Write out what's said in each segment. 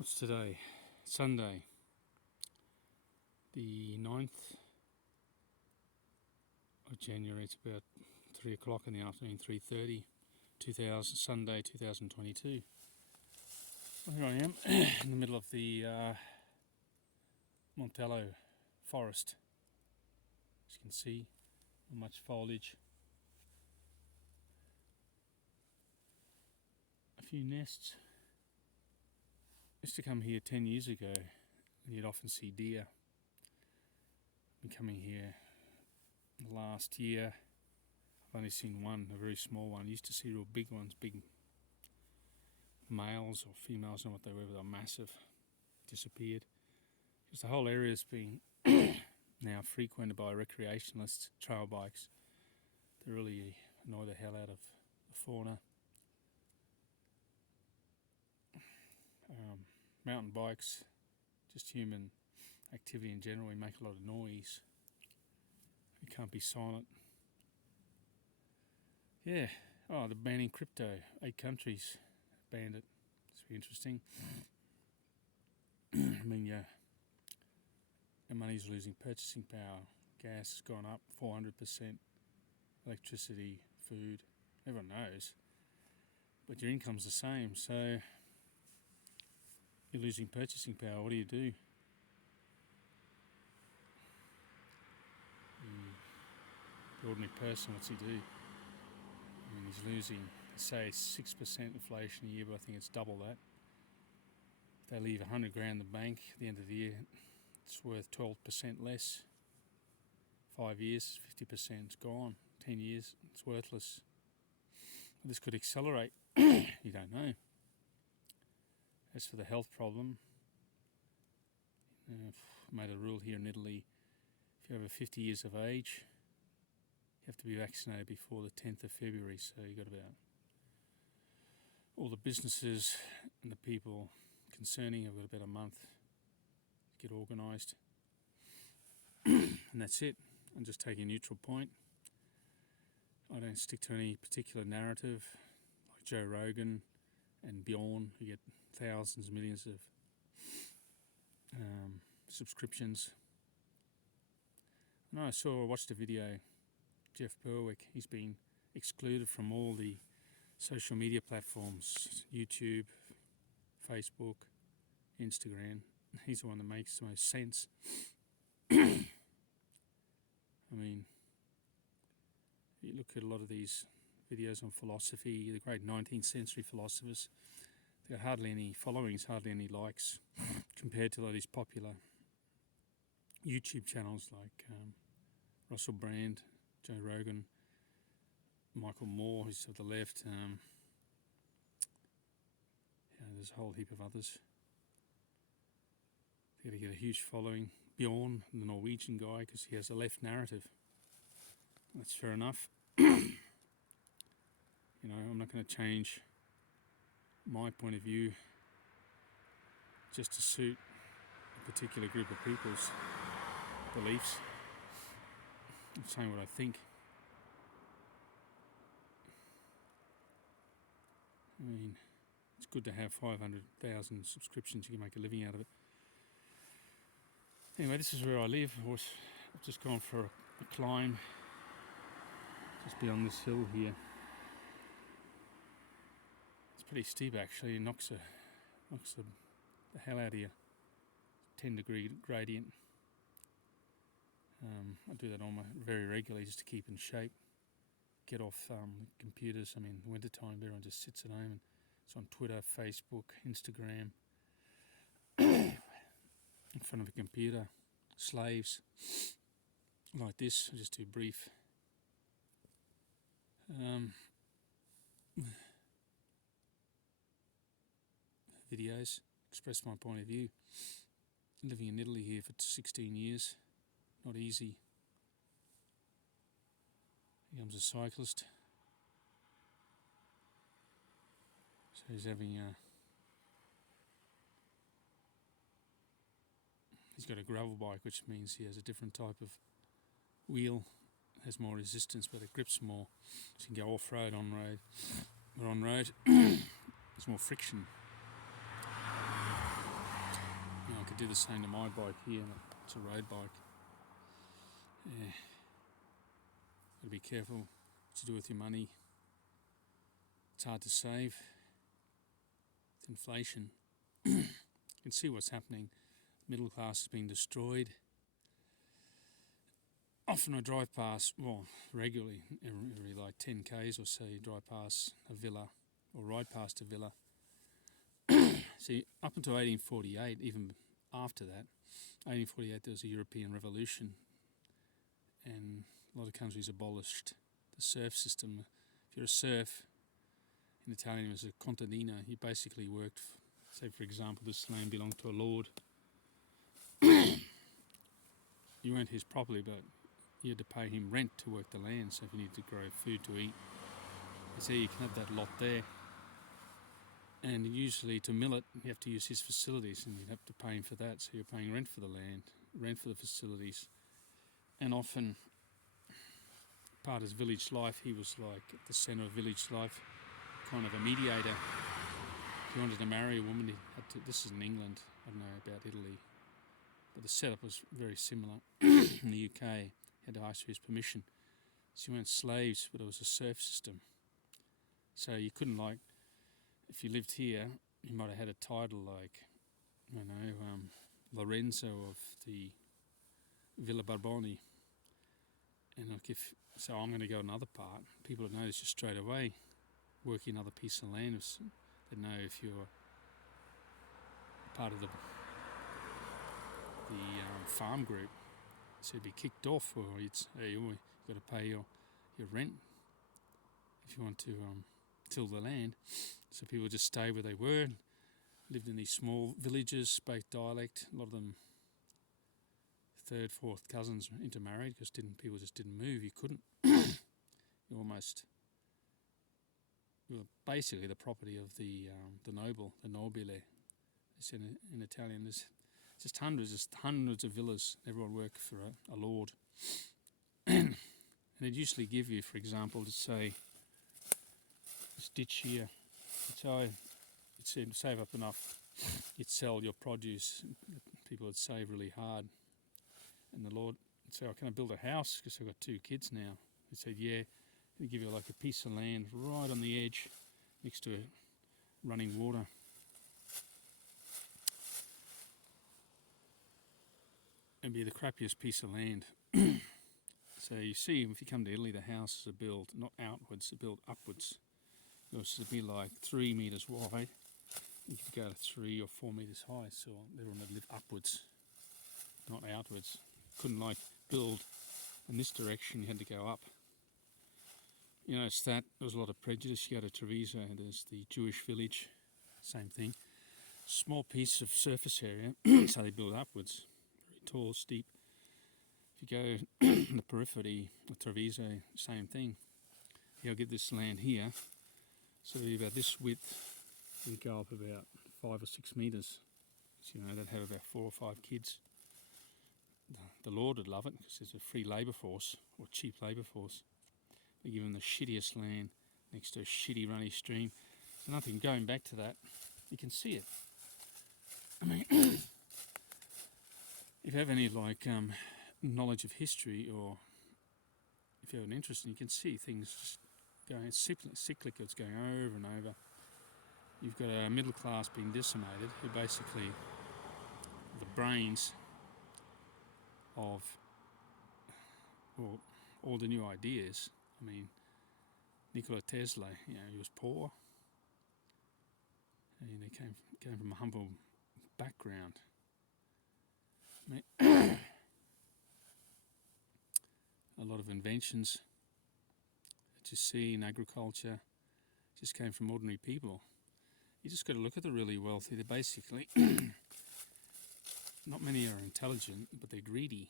What's today? Sunday, the 9th of January. It's about 3 o'clock in the afternoon, 3:30, Sunday 2022. Well, here I am in the middle of the Montello forest. As you can see, not much foliage. A few nests. Used to come here 10 years ago and you'd often see deer. Been coming here the last year. I've only seen one, a very small one. Used to see real big ones, big males or females, I don't know what they were, but they're massive. Disappeared. Because the whole area is being now frequented by recreationalists, trail bikes. They really annoy the hell out of the fauna. Mountain bikes, just human activity in general, we make a lot of noise. You can't be silent. Yeah. Oh, they're banning crypto. 8 countries banned it. It's very interesting. I mean, yeah, the money's losing purchasing power. Gas has gone up 400%. Electricity, food, everyone knows. But your income's the same, so you're losing purchasing power. What do you do? The ordinary person, what's he do? I mean, he's losing, say, 6% inflation a year, but I think it's double that. If they leave 100 grand in the bank at the end of the year, it's worth 12% less. 5 years, 50% is gone. 10 years, it's worthless. This could accelerate. You don't know. As for the health problem, made a rule here in Italy, if you're over 50 years of age, you have to be vaccinated before the 10th of February, so you've got about all the businesses and the people concerning have got about a month to get organised. And that's it. I'm just taking a neutral point. I don't stick to any particular narrative, like Joe Rogan and Bjorn, who get thousands, millions of subscriptions. And I watched a video, Jeff Berwick, he's been excluded from all the social media platforms, YouTube, Facebook, Instagram. He's the one that makes the most sense. I mean, you look at a lot of these videos on philosophy, the great 19th century philosophers, there are hardly any followings, hardly any likes compared to all these popular YouTube channels like Russell Brand, Joe Rogan, Michael Moore, who's to the left. There's a whole heap of others. They're going to get a huge following. Bjorn, the Norwegian guy, because he has a left narrative. That's fair enough. I'm not going to change my point of view just to suit a particular group of people's beliefs. I'm saying what I think. I mean, it's good to have 500,000 subscriptions. You can make a living out of it. Anyway, this is where I live. I've just gone for a climb just beyond this hill here. It's pretty steep actually. It knocks the hell out of you. 10-degree gradient. I do that very regularly just to keep in shape. Get off computers. I mean, in the wintertime, everyone just sits at home and it's on Twitter, Facebook, Instagram, in front of a computer. Slaves like this. I just do brief videos, express my point of view. Living in Italy here for 16 years, not easy. He becomes a cyclist. So he's having he's got a gravel bike, which means he has a different type of wheel, has more resistance, but it grips more. So you can go off-road, on-road. But on-road, there's more friction. did the same to my bike here. It's a road bike. Yeah. Got to be careful what to do with your money. It's hard to save. With inflation. You can see what's happening. Middle class is being destroyed. Often I drive past, well, regularly, every like 10 k's or so, you drive past a villa or ride past a villa. See, up until 1848, even after that, 1848 there was a European Revolution and a lot of countries abolished the serf system. If you're a serf, in Italian it was a contadino, you basically worked, say for example this land belonged to a lord. You weren't his property, but you had to pay him rent to work the land, so if you needed to grow food to eat, so you can have that lot there. And usually to mill it, you have to use his facilities, and you'd have to pay him for that, so you're paying rent for the land, rent for the facilities. And often, part of his village life, he was like at the centre of village life, kind of a mediator. If you wanted to marry a woman, you had to, this is in England, I don't know about Italy, but the setup was very similar. In the UK, you had to ask for his permission. So you weren't slaves, but it was a serf system. So you couldn't, like, if you lived here, you might have had a title like, I don't know, Lorenzo of the Villa Barboni. And like so I'm going to go another part, people would notice you straight away, working another piece of land. They'd know if you're part of the farm group. So you'd be kicked off, or you'd say, oh, you've got to pay your rent if you want to till the land. So people just stay where they were, lived in these small villages, spoke dialect. A lot of them third, fourth cousins intermarried because people just didn't move. You couldn't. You were basically the property of the noble, the nobile. It's in Italian. There's just hundreds of villas. Everyone worked for a lord. And they'd usually give you, for example, to say, this ditch here, you'd save up enough, you'd sell your produce, people would save really hard. And the Lord would say, oh, can I build a house? Because I've got 2 kids now. He said, yeah. He'd give you like a piece of land right on the edge next to running water. It'd be the crappiest piece of land. So you see, if you come to Italy, the houses are built not outwards, they're built upwards. It'll be like 3 metres wide. You could go to 3 or 4 metres high, so everyone would live upwards, not outwards. Couldn't like build in this direction, you had to go up. You notice that there was a lot of prejudice. You go to Treviso, there's the Jewish village, same thing. Small piece of surface area, so they build upwards, very tall, steep. If you go in the periphery of Treviso, same thing. You'll get this land here, so about this width, you go up about 5 or 6 metres. So, you know, they'd have about 4 or 5 kids. The Lord would love it because there's a free labour force, or cheap labour force. They give them the shittiest land next to a shitty runny stream. So nothing, going back to that, you can see it. I mean, if you have any like knowledge of history, or if you have an interest, you can see things just going cyclical, it's going over and over. You've got a middle class being decimated, who basically the brains of all the new ideas. I mean, Nikola Tesla, you know, he was poor. And he came from a humble background. I mean, a lot of inventions that you see in agriculture just came from ordinary people. You just got to look at the really wealthy. They're basically, not many are intelligent, but they're greedy.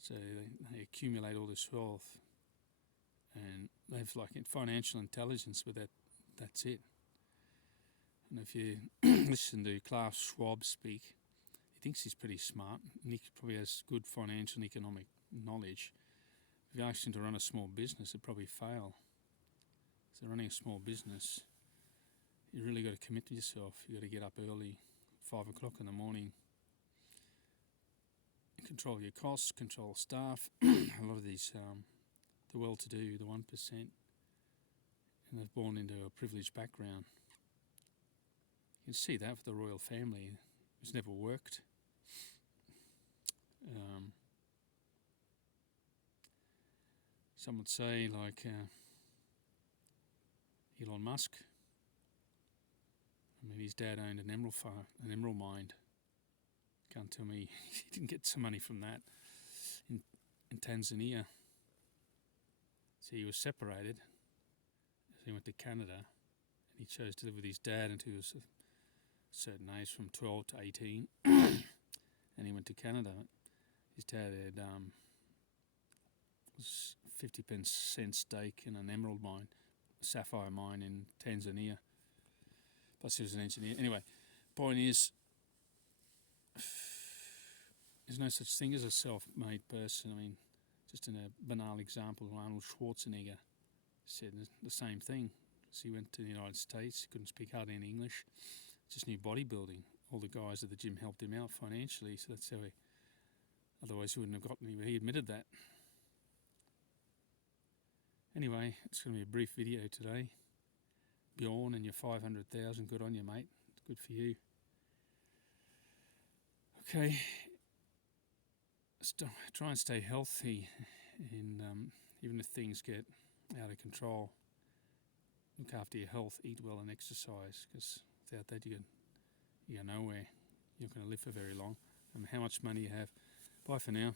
So they accumulate all this wealth, and they have like financial intelligence, but that's it. And if you listen to Klaus Schwab speak, he thinks he's pretty smart, and he probably has good financial and economic knowledge. If you ask him to run a small business, it'd probably fail. So running a small business, you really got to commit to yourself. You got to get up early, 5 o'clock in the morning. Control your costs, control staff. A lot of these, the well-to-do, the 1%, and they've born into a privileged background. You can see that for the royal family. It's never worked. Some would say, like Elon Musk, I mean, his dad owned an emerald mine. Can't tell me he didn't get some money from that in Tanzania. So he was separated as he went to Canada, and he chose to live with his dad until he was a certain age, from 12 to 18, and he went to Canada. His dad had was 50% stake in an emerald mine, a sapphire mine in Tanzania. Plus he was an engineer. Anyway, point is, there's no such thing as a self-made person. I mean, just in a banal example, Arnold Schwarzenegger said the same thing. So he went to the United States, couldn't speak hardly any English, just knew bodybuilding. All the guys at the gym helped him out financially, so that's how he, otherwise he wouldn't have gotten anywhere. He admitted that. Anyway, it's going to be a brief video today. Bjorn and your 500,000, good on you, mate. It's good for you. Okay, try and stay healthy, and even if things get out of control, look after your health, eat well and exercise, because without that you go nowhere. You're not going to live for very long, no matter how much money you have. Bye for now.